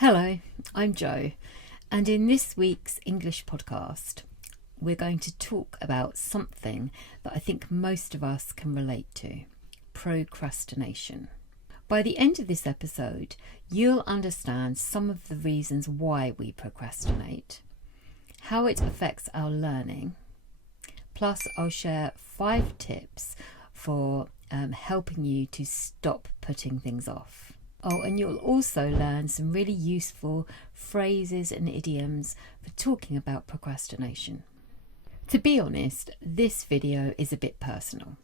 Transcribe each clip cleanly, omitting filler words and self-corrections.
Hello, I'm Jo, and in this week's English podcast, we're going to talk about something that I think most of us can relate to: procrastination. By the end of this episode, you'll understand some of the reasons why we procrastinate, how it affects our learning, plus I'll share 5 tips for helping you to stop putting things off. Oh, and you'll also learn some really useful phrases and idioms for talking about procrastination. To be honest, this video is a bit personal.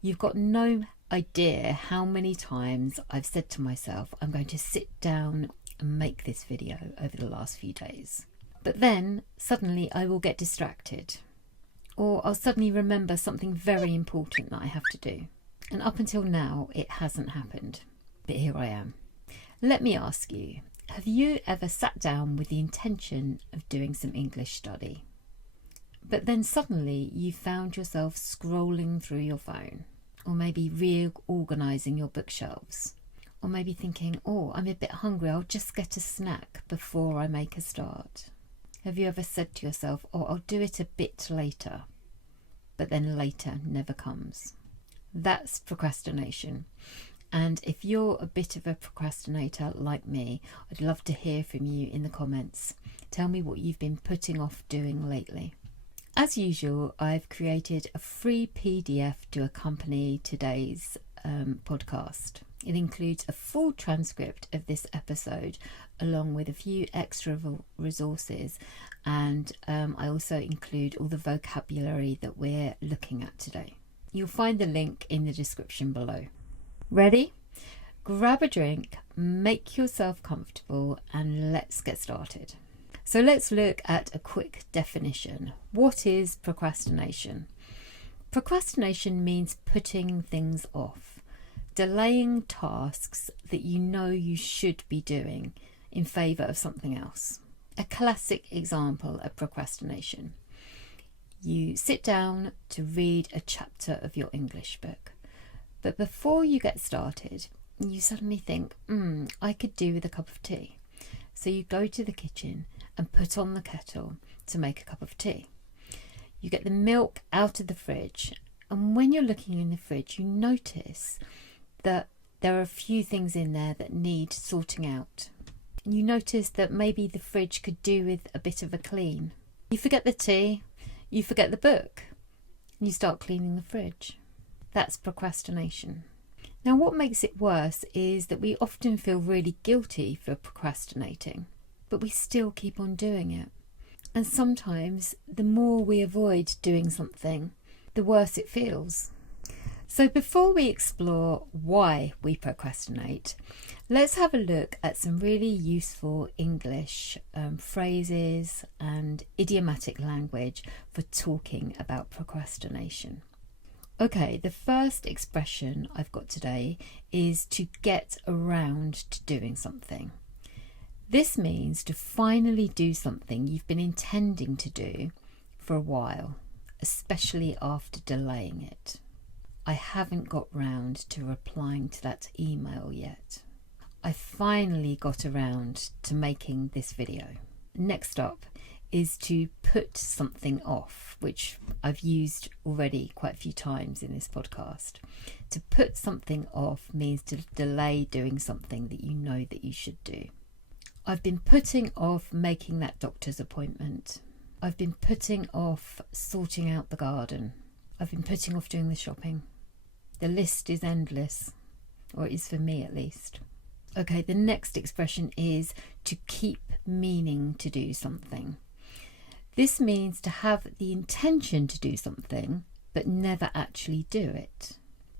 You've got no idea how many times I've said to myself, I'm going to sit down and make this video over the last few days. But then suddenly I will get distracted, or I'll suddenly remember something very important that I have to do. And up until now, it hasn't happened. But here I am. Let me ask you, have you ever sat down with the intention of doing some English study, but then suddenly you found yourself scrolling through your phone, or maybe reorganising your bookshelves, or maybe thinking, oh, I'm a bit hungry, I'll just get a snack before I make a start? Have you ever said to yourself, oh, I'll do it a bit later, but then later never comes? That's procrastination. And if you're a bit of a procrastinator like me, I'd love to hear from you in the comments. Tell me what you've been putting off doing lately. As usual, I've created a free PDF to accompany today's podcast. It includes a full transcript of this episode along with a few extra resources, and I also include all the vocabulary that we're looking at today. You'll find the link in the description below. Ready? Grab a drink, make yourself comfortable, and let's get started. So let's look at a quick definition. What is procrastination? Procrastination means putting things off, delaying tasks that you know you should be doing in favour of something else. A classic example of procrastination. You sit down to read a chapter of your English book, but before you get started, you suddenly think, I could do with a cup of tea. So you go to the kitchen and put on the kettle to make a cup of tea. You get the milk out of the fridge, and when you're looking in the fridge, you notice that there are a few things in there that need sorting out. You notice that maybe the fridge could do with a bit of a clean. You forget the tea, you forget the book, and you start cleaning the fridge. That's procrastination. Now, what makes it worse is that we often feel really guilty for procrastinating, but we still keep on doing it. And sometimes the more we avoid doing something, the worse it feels. So before we explore why we procrastinate, let's have a look at some really useful English phrases and idiomatic language for talking about procrastination. Okay, the first expression I've got today is to get around to doing something. This means to finally do something you've been intending to do for a while, especially after delaying it. I haven't got round to replying to that email yet. I finally got around to making this video. Next up is to put something off, which I've used already quite a few times in this podcast. To put something off means to delay doing something that you know that you should do. I've been putting off making that doctor's appointment. I've been putting off sorting out the garden. I've been putting off doing the shopping. The list is endless, or it is for me at least. Okay, the next expression is to keep meaning to do something. This means to have the intention to do something, but never actually do it.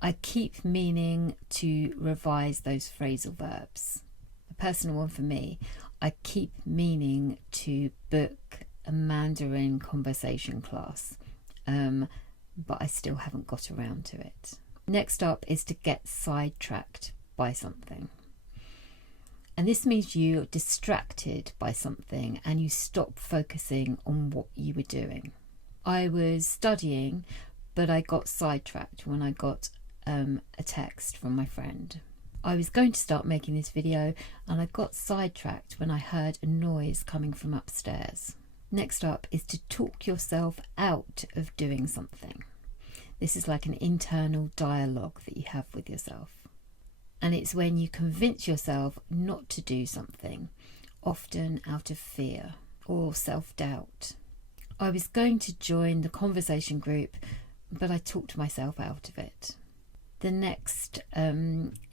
I keep meaning to revise those phrasal verbs. A personal one for me, I keep meaning to book a Mandarin conversation class, but I still haven't got around to it. Next up is to get sidetracked by something. And this means you're distracted by something and you stop focusing on what you were doing. I was studying, but I got sidetracked when I got a text from my friend. I was going to start making this video and I got sidetracked when I heard a noise coming from upstairs. Next up is to talk yourself out of doing something. This is like an internal dialogue that you have with yourself. And it's when you convince yourself not to do something, often out of fear or self-doubt. I was going to join the conversation group, but I talked myself out of it. The next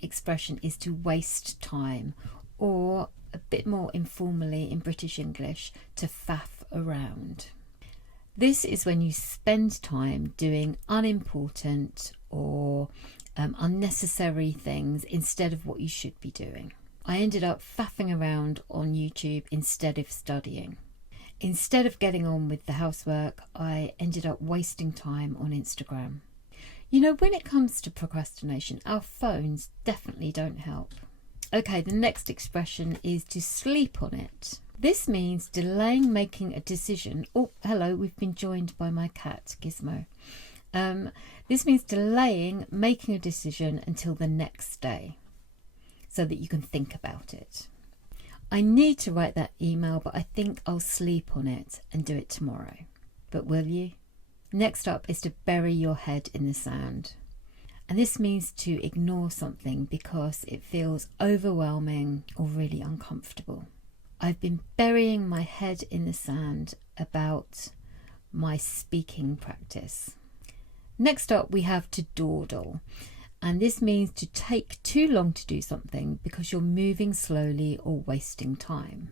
expression is to waste time, or a bit more informally in British English, to faff around. This is when you spend time doing unimportant or unnecessary things instead of what you should be doing. I ended up faffing around on YouTube instead of studying. Instead of getting on with the housework, I ended up wasting time on Instagram. You know, when it comes to procrastination, our phones definitely don't help. Okay, the next expression is to sleep on it. This means delaying making a decision. Oh, hello, we've been joined by my cat, Gizmo. This means delaying making a decision until the next day so that you can think about it. I need to write that email, but I think I'll sleep on it and do it tomorrow. But will you? Next up is to bury your head in the sand. And this means to ignore something because it feels overwhelming or really uncomfortable. I've been burying my head in the sand about my speaking practice. Next up, we have to dawdle. And this means to take too long to do something because you're moving slowly or wasting time.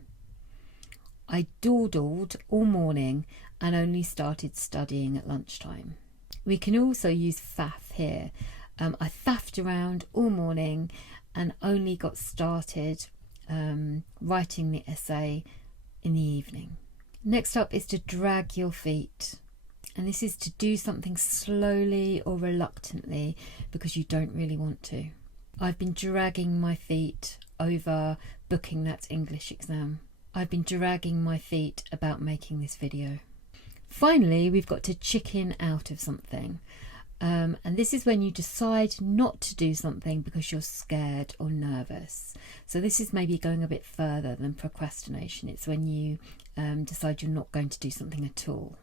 I dawdled all morning and only started studying at lunchtime. We can also use faff here. I faffed around all morning and only got started writing the essay in the evening. Next up is to drag your feet. And this is to do something slowly or reluctantly because you don't really want to. I've been dragging my feet over booking that English exam. I've been dragging my feet about making this video. Finally, we've got to chicken out of something. And this is when you decide not to do something because you're scared or nervous. So this is maybe going a bit further than procrastination. It's when you decide you're not going to do something at all.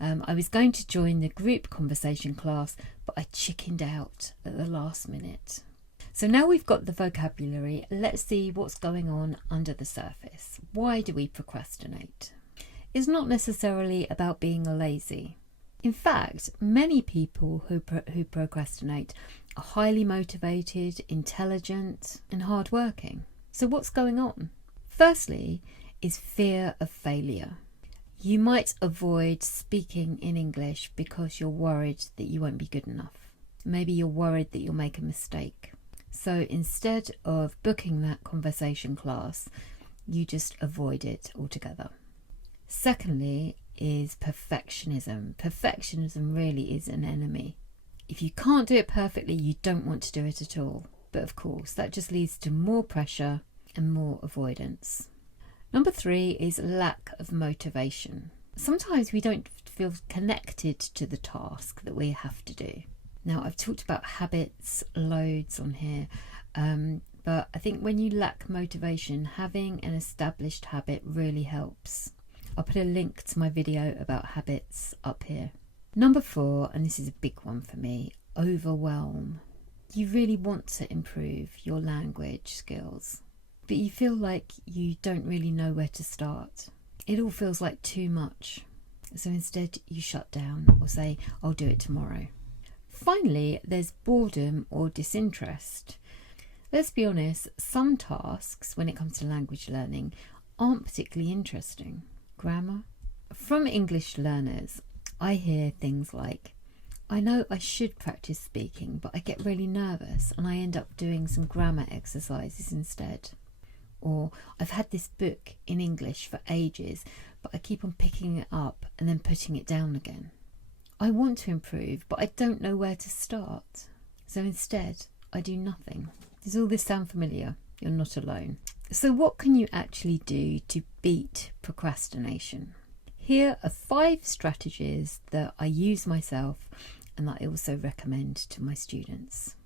I was going to join the group conversation class, but I chickened out at the last minute. So now we've got the vocabulary, let's see what's going on under the surface. Why do we procrastinate? It's not necessarily about being lazy. In fact, many people who procrastinate are highly motivated, intelligent and hardworking. So what's going on? Firstly is fear of failure. You might avoid speaking in English because you're worried that you won't be good enough. Maybe you're worried that you'll make a mistake. So instead of booking that conversation class, you just avoid it altogether. Secondly is perfectionism. Perfectionism really is an enemy. If you can't do it perfectly, you don't want to do it at all. But of course, that just leads to more pressure and more avoidance. Number 3 is lack of motivation. Sometimes we don't feel connected to the task that we have to do. Now, I've talked about habits loads on here, but I think when you lack motivation, having an established habit really helps. I'll put a link to my video about habits up here. Number 4, and this is a big one for me, overwhelm. You really want to improve your language skills, but you feel like you don't really know where to start. It all feels like too much. So instead you shut down or say, I'll do it tomorrow. Finally, there's boredom or disinterest. Let's be honest, some tasks when it comes to language learning aren't particularly interesting. Grammar. From English learners, I hear things like, I know I should practice speaking, but I get really nervous and I end up doing some grammar exercises instead. Or I've had this book in English for ages, but I keep on picking it up and then putting it down again. I want to improve, but I don't know where to start. So instead, I do nothing. Does all this sound familiar? You're not alone. So what can you actually do to beat procrastination? Here are 5 strategies that I use myself and that I also recommend to my students.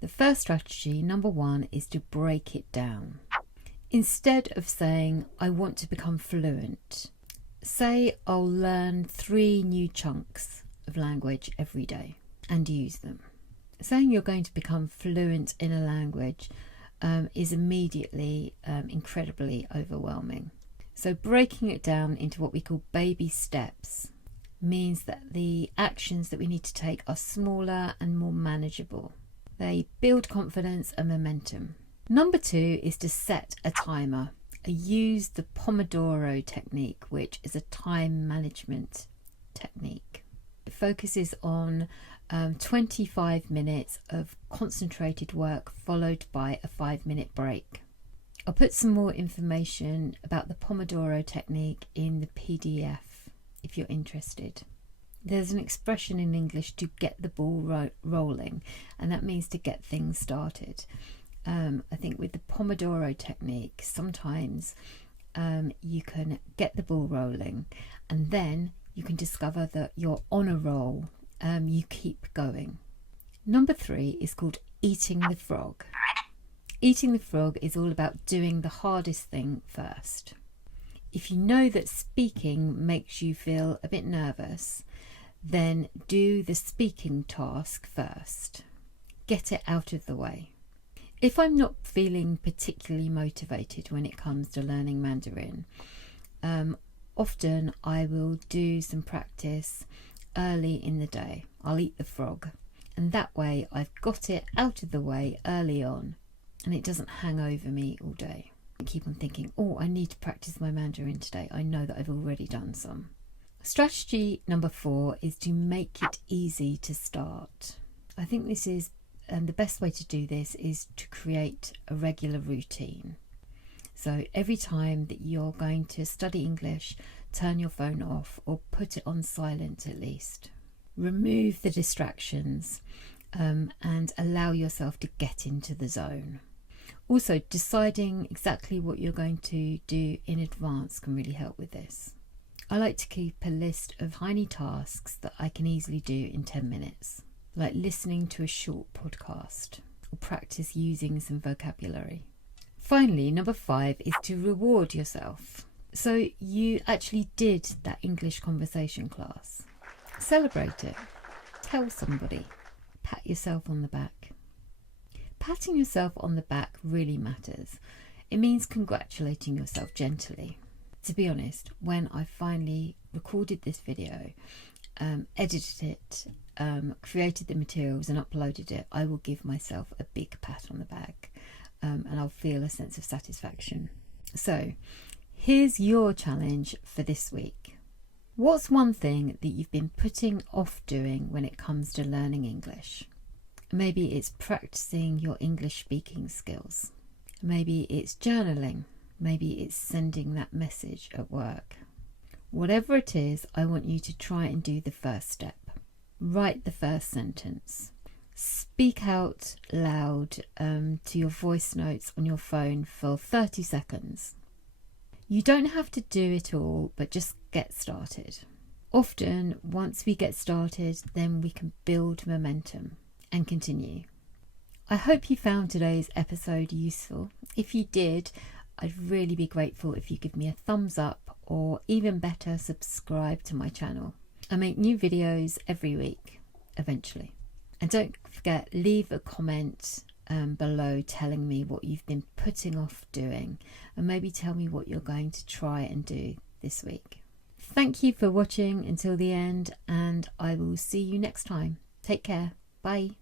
The first strategy, number 1, is to break it down. Instead of saying, I want to become fluent, say I'll learn 3 new chunks of language every day and use them. Saying you're going to become fluent in a language is immediately incredibly overwhelming. So breaking it down into what we call baby steps means that the actions that we need to take are smaller and more manageable. They build confidence and momentum. Number 2 is to set a timer. Use the Pomodoro technique, which is a time management technique. It focuses on 25 minutes of concentrated work followed by a 5-minute break. I'll put some more information about the Pomodoro technique in the PDF if you're interested. There's an expression in English to get the ball rolling, and that means to get things started. I think with the Pomodoro technique, sometimes you can get the ball rolling and then you can discover that you're on a roll. You keep going. Number 3 is called eating the frog. Eating the frog is all about doing the hardest thing first. If you know that speaking makes you feel a bit nervous, then do the speaking task first. Get it out of the way. If I'm not feeling particularly motivated when it comes to learning Mandarin, often I will do some practice early in the day. I'll eat the frog, and that way I've got it out of the way early on and it doesn't hang over me all day. I keep on thinking, oh, I need to practice my Mandarin today. I know that I've already done some. Strategy number 4 is to make it easy to start. I think this is the best way to do this is to create a regular routine. So every time that you're going to study English, turn your phone off or put it on silent at least. Remove the distractions and allow yourself to get into the zone. Also, deciding exactly what you're going to do in advance can really help with this. I like to keep a list of tiny tasks that I can easily do in 10 minutes, like listening to a short podcast or practice using some vocabulary. Finally, number 5 is to reward yourself. So you actually did that English conversation class. Celebrate it. Tell somebody. Pat yourself on the back. Patting yourself on the back really matters. It means congratulating yourself gently. To be honest, when I finally recorded this video, edited it, created the materials and uploaded it, I will give myself a big pat on the back and I'll feel a sense of satisfaction. So here's your challenge for this week. What's one thing that you've been putting off doing when it comes to learning English? Maybe it's practicing your English speaking skills. Maybe it's journaling. Maybe it's sending that message at work. Whatever it is, I want you to try and do the first step. Write the first sentence. Speak out loud to your voice notes on your phone for 30 seconds. You don't have to do it all, but just get started. Often, once we get started, then we can build momentum and continue. I hope you found today's episode useful. If you did, I'd really be grateful if you give me a thumbs up or even better, subscribe to my channel. I make new videos every week, eventually. And don't forget, leave a comment below telling me what you've been putting off doing and maybe tell me what you're going to try and do this week. Thank you for watching until the end and I will see you next time. Take care. Bye.